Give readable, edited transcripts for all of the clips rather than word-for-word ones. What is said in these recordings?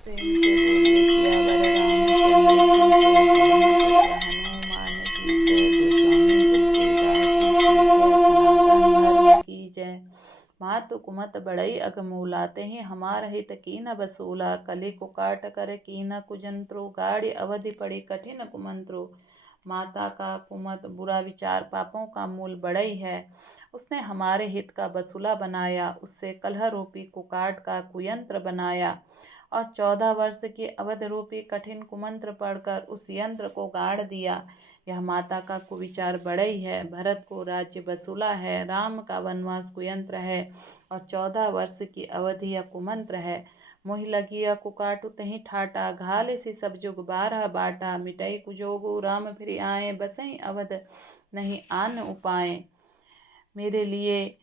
प्रेम से बोलिए सियावर रामचंद्र की जय। पवन पुत्र हनुमान की जय। गोस्वामी तुलसीदास जी की जय। सनातन धर्म की जय। मातु कुमत बढ़ई अगमूला, तेहि हमार हित कीन बसूला। कलि कुकाट कर कीन कुजंत्रो, गाड़ी अवधि पड़ी कठिन कुमंत्रो। माता का कुमत बुरा विचार पापों का मूल बढ़ई है। उसने हमारे हित का बसूला बनाया, उससे कलह रूपी कुकाट का कुयंत्र बनाया और 14 वर्ष की अवध रूपी कठिन कुमंत्र पढ़कर उस यंत्र को गाड़ दिया। यह माता का कुविचार बढ़ई है। भरत को राज्य बसूला है, राम का वनवास कुयंत्र है और 14 वर्ष की अवधि यह कुमंत्र है। मोहि लगिया कुकाटु तहि ठाटा, घाल सी सब जुग 12 बाटा। मिटई कुजोगु राम फिर आए, बसई अवध नहीं आन उपाय। मेरे लिए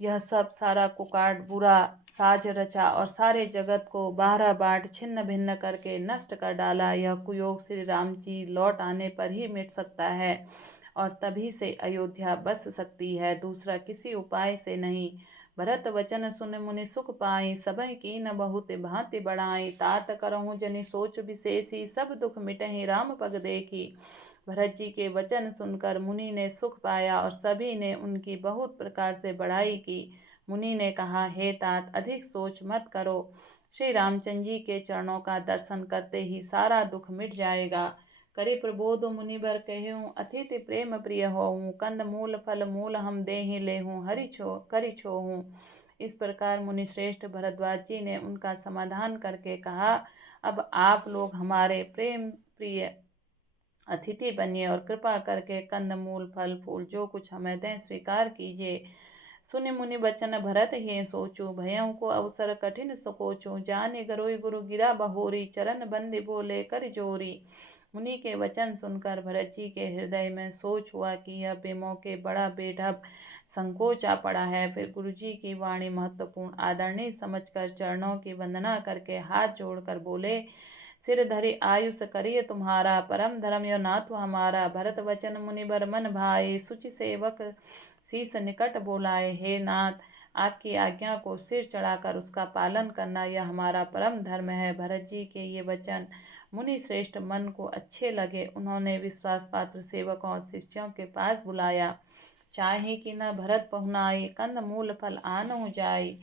यह सब सारा कुकाट बुरा साज रचा और सारे जगत को 12 बाट छिन्न भिन्न करके नष्ट कर डाला। यह कुयोग श्री राम जी लौट आने पर ही मिट सकता है और तभी से अयोध्या बस सकती है, दूसरा किसी उपाय से नहीं। भरत वचन सुन मुनि सुख पाई, सबहि कीन बहुत भांति बढ़ाई। तात करहु जनि सोच विशेषी, सब दुख मिटहि राम पग देखी। भरत जी के वचन सुनकर मुनि ने सुख पाया और सभी ने उनकी बहुत प्रकार से बढ़ाई की। मुनि ने कहा, हे तात, अधिक सोच मत करो, श्री रामचंद्र जी के चरणों का दर्शन करते ही सारा दुख मिट जाएगा। करि प्रबोध मुनिवर कहूँ, अतिथि प्रेम प्रिय होऊँ। कंद मूल फल मूल हम देहि लेहूँ, हरि छो करि छोहूँ। इस प्रकार मुनि श्रेष्ठ भरद्वाज जी ने उनका समाधान करके कहा, अब आप लोग हमारे प्रेम प्रिय अतिथि बनिए और कृपा करके कंद मूल फल फूल जो कुछ हमें दें स्वीकार कीजिए। सुनि मुनि बचन भरत ही सोचू, भयों को अवसर कठिन सकोचू। जाने गरोई गुरु गिरा बहोरी, चरण बंदि बोले कर जोरी। मुनि के वचन सुनकर भरत जी के हृदय में सोच हुआ कि यह बेमौके बड़ा बेढब संकोच आ पड़ा है। फिर गुरु जी की वाणी महत्वपूर्ण आदरणीय समझकर चरणों की वंदना करके हाथ जोड़कर बोले, सिर धरि आयुष करिय तुम्हारा, परम धर्म यो नाथ हमारा। भरत वचन मुनि बर मन भाए, सुचि सेवक शीस निकट बोलाए। हे नाथ, आपकी आज्ञा को सिर चढ़ाकर उसका पालन करना यह हमारा परम धर्म है। भरत जी के ये वचन मुनि श्रेष्ठ मन को अच्छे लगे। उन्होंने विश्वास पात्र सेवकों और शिष्यों के पास बुलाया। चाहे कि न भरत पहुनाई, कंद मूल फल आनहु जाई।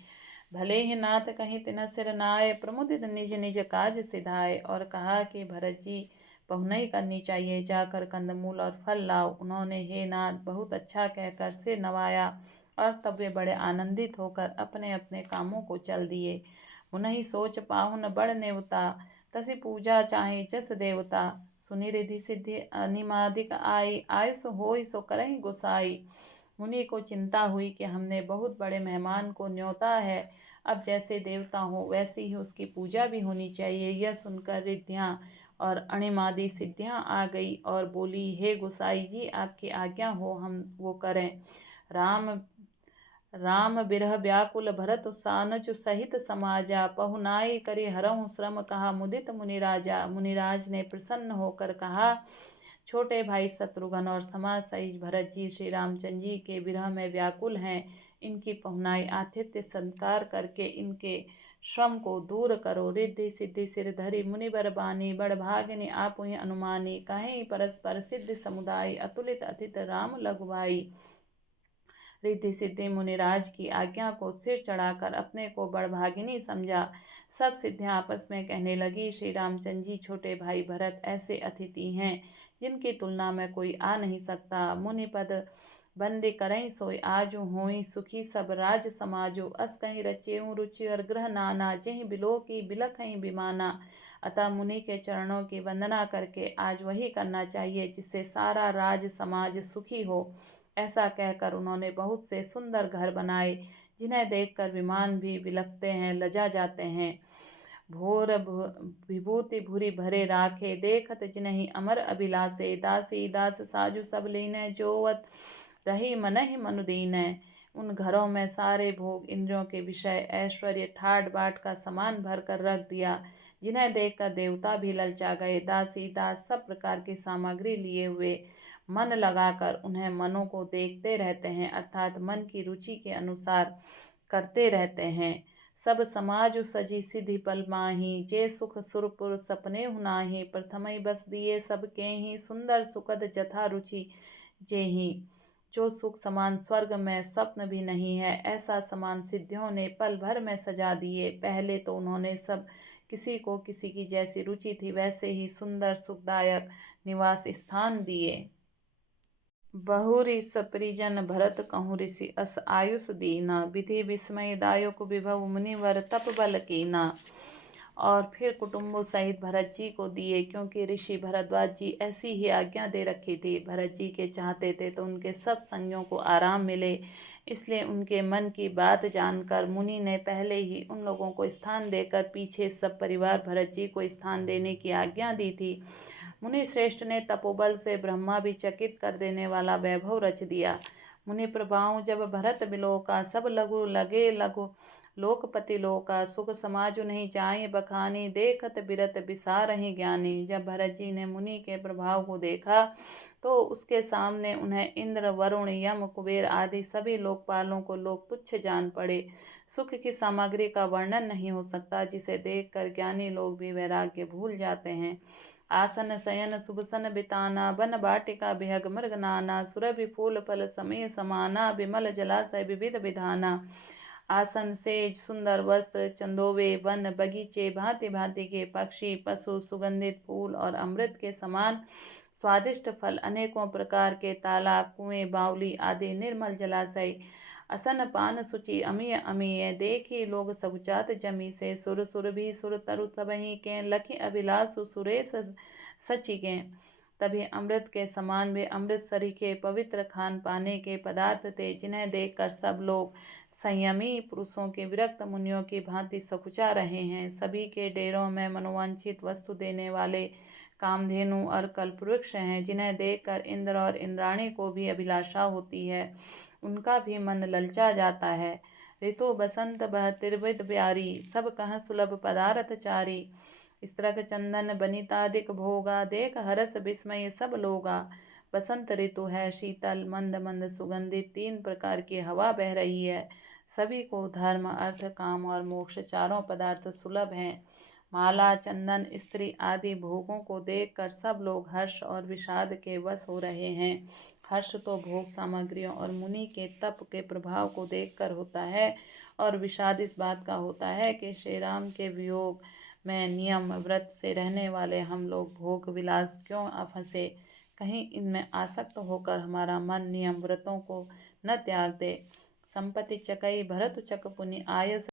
भले ही नाथ कहीं तिन सिर नाय, प्रमुदित निज निज काज सिधाए। और कहा कि भरत जी पहुनई करनी चाहिए, जाकर कंदमूल और फल लाओ। उन्होंने हे नाथ बहुत अच्छा कहकर सिर नवाया और तब वे बड़े आनंदित होकर अपने अपने कामों को चल दिए। मुनहि सोच पाहुन बड़ नेवता, तसी पूजा चाहे जस देवता। सुनि रिधि सिद्धि अनिमादिक आई, आयुष होई सो करहि गुसाई। मुनि को चिंता हुई कि हमने बहुत बड़े मेहमान को न्योता है, अब जैसे देवता हो वैसी ही उसकी पूजा भी होनी चाहिए। यह सुनकर रिद्धियाँ और अणिमादी सिद्धियाँ आ गई और बोली, हे गुसाई जी, आपकी आज्ञा हो हम वो करें। राम राम बिरह व्याकुल भरत सानुज सहित समाजा, पहुनाई करि हरहु श्रम कहा मुदित मुनिराजा। मुनिराज ने प्रसन्न होकर कहा, छोटे भाई शत्रुघ्न और समाज सहित भरत जी श्री रामचंद्र जी के विरह में व्याकुल हैं। इनकी पहुनाई आतिथ्य संस्कार करके इनके श्रम को दूर करो। रिद्धि सिद्धि सिर धरि मुनिबर बानी, बड़ भागिनी आप ही अनुमानी। कहीं परस्पर सिद्धि समुदाय, अतुलित अतिथ राम लघुभाई। रिद्धि सिद्धि मुनिराज की आज्ञा को सिर चढ़ाकर अपने को बड़भागिनी समझा। सब सिद्धियां आपस में कहने लगी, श्री रामचंद्र जी छोटे भाई भरत ऐसे अतिथि हैं जिनकी तुलना में कोई आ नहीं सकता। मुनिपद बंदे करई सोई आजु होई, सुखी सब राज समाजो। अस कहीं रचेऊ रुचि और ग्रह नाना, जहीं बिलो की बिलख ही बिमाना। अतः मुनि के चरणों की वंदना करके आज वही करना चाहिए जिससे सारा राज समाज सुखी हो। ऐसा कहकर उन्होंने बहुत से सुंदर घर बनाए, जिन्हें देखकर विमान भी बिलखते हैं, लजा जाते हैं। भोर विभूति भूरि भरे राखे, देखत जिन्हि अमर अभिलाषे। दासी दास साजु सब लीने, जोवत रही मनहि मनु दीनै। उन घरों में सारे भोग, इंद्रियों के विषय, ऐश्वर्य ठाट बाट का सामान भर कर रख दिया, जिन्हें देखकर देवता भी ललचा गए। दासी दास सब प्रकार की सामग्री लिए हुए मन लगाकर उन्हें मनों को देखते रहते हैं, अर्थात मन की रुचि के अनुसार करते रहते हैं। सब समाजु सजी सिधि पल माही। जे सुख सुरपुर सपने हुनाही। प्रथमई बस दिए सबके ही। सुंदर सुखद जथा रुचि जेहि। जो सुख समान स्वर्ग में स्वप्न भी नहीं है, ऐसा समान सिद्धियों ने पल भर में सजा दिए। पहले तो उन्होंने सब किसी को किसी की जैसी रुचि थी वैसे ही सुंदर सुखदायक निवास स्थान दिए। बहुरी सपरिजन भरत कहूँ ऋषि अस आयुष दीना। विधि विस्मय दायक विभव मुनिवर तप बल कीना। और फिर कुटुंबों सहित भरत जी को दिए, क्योंकि ऋषि भरद्वाज जी ऐसी ही आज्ञा दे रखी थी। भरत जी के चाहते थे तो उनके सब संगियों को आराम मिले, इसलिए उनके मन की बात जानकर मुनि ने पहले ही उन लोगों को स्थान देकर पीछे सब परिवार भरत जी को स्थान देने की आज्ञा दी थी। मुनि श्रेष्ठ ने तपोबल से ब्रह्मा भी चकित कर देने वाला वैभव रच दिया। मुनि प्रभाव जब भरत बिलोका। सब लघु लगे लघु लोकपति लोका। सुख समाजु नहीं जाए बखानी। देखत बिरत बिसारहि ज्ञानी। जब भरत जी ने मुनि के प्रभाव को देखा तो उसके सामने उन्हें इंद्र वरुण यम कुबेर आदि सभी लोकपालों को लोग तुच्छ जान पड़े। सुख की सामग्री का वर्णन नहीं हो सकता, जिसे देखकर ज्ञानी लोग भी वैराग्य भूल जाते हैं। आसन शयन सुबसन बिताना। वन बाटिका बिहग मृग नाना। सुरभि फूल फल समय समाना। विमल जलाशय विविध विधाना। आसन सेज सुंदर वस्त्र चंदोवे वन बगीचे भांति भांति के पक्षी पशु सुगंधित फूल और अमृत के समान स्वादिष्ट फल अनेकों प्रकार के तालाब कुएं बावली आदि निर्मल जलाशय असन पान सुचि अमीय अमीय देखी लोग सबुचात जमी से सुर सुर भी सुर तरु तबही के लखी अभिलाष सुरेश सचि के। तभी अमृत के समान वे अमृत सरीखे पवित्र खान पाने के पदार्थ थे, जिन्हें देखकर सब लोग संयमी पुरुषों के विरक्त मुनियों की भांति सकुचा रहे हैं। सभी के डेरों में मनोवांछित वस्तु देने वाले कामधेनु और कल्पवृक्ष हैं, जिन्हें देखकर इंद्र और इंद्राणी को भी अभिलाषा होती है, उनका भी मन ललचा जाता है। ऋतु बसंत बह त्रिविध प्यारी। सब कह सुलभ पदार्थ चारी। स्त्रक चंदन बनितादिक भोगा। देख हरस विस्मय सब लोगा। बसंत ऋतु है शीतल मंद मंद सुगंधित 3 प्रकार की हवा बह रही है। सभी को धर्म अर्थ काम और मोक्ष चारों पदार्थ सुलभ हैं। माला चंदन स्त्री आदि भोगों को देखकर सब लोग हर्ष और विषाद के वश हो रहे हैं। हर्ष तो भोग सामग्रियों और मुनि के तप के प्रभाव को देखकर होता है, और विषाद इस बात का होता है कि श्री राम के वियोग में नियम व्रत से रहने वाले हम लोग भोग विलास क्यों फंसे। कहीं इनमें आसक्त होकर हमारा मन नियम व्रतों को न त्याग दे। संपत्ति चकई भरत चक पुनि आयस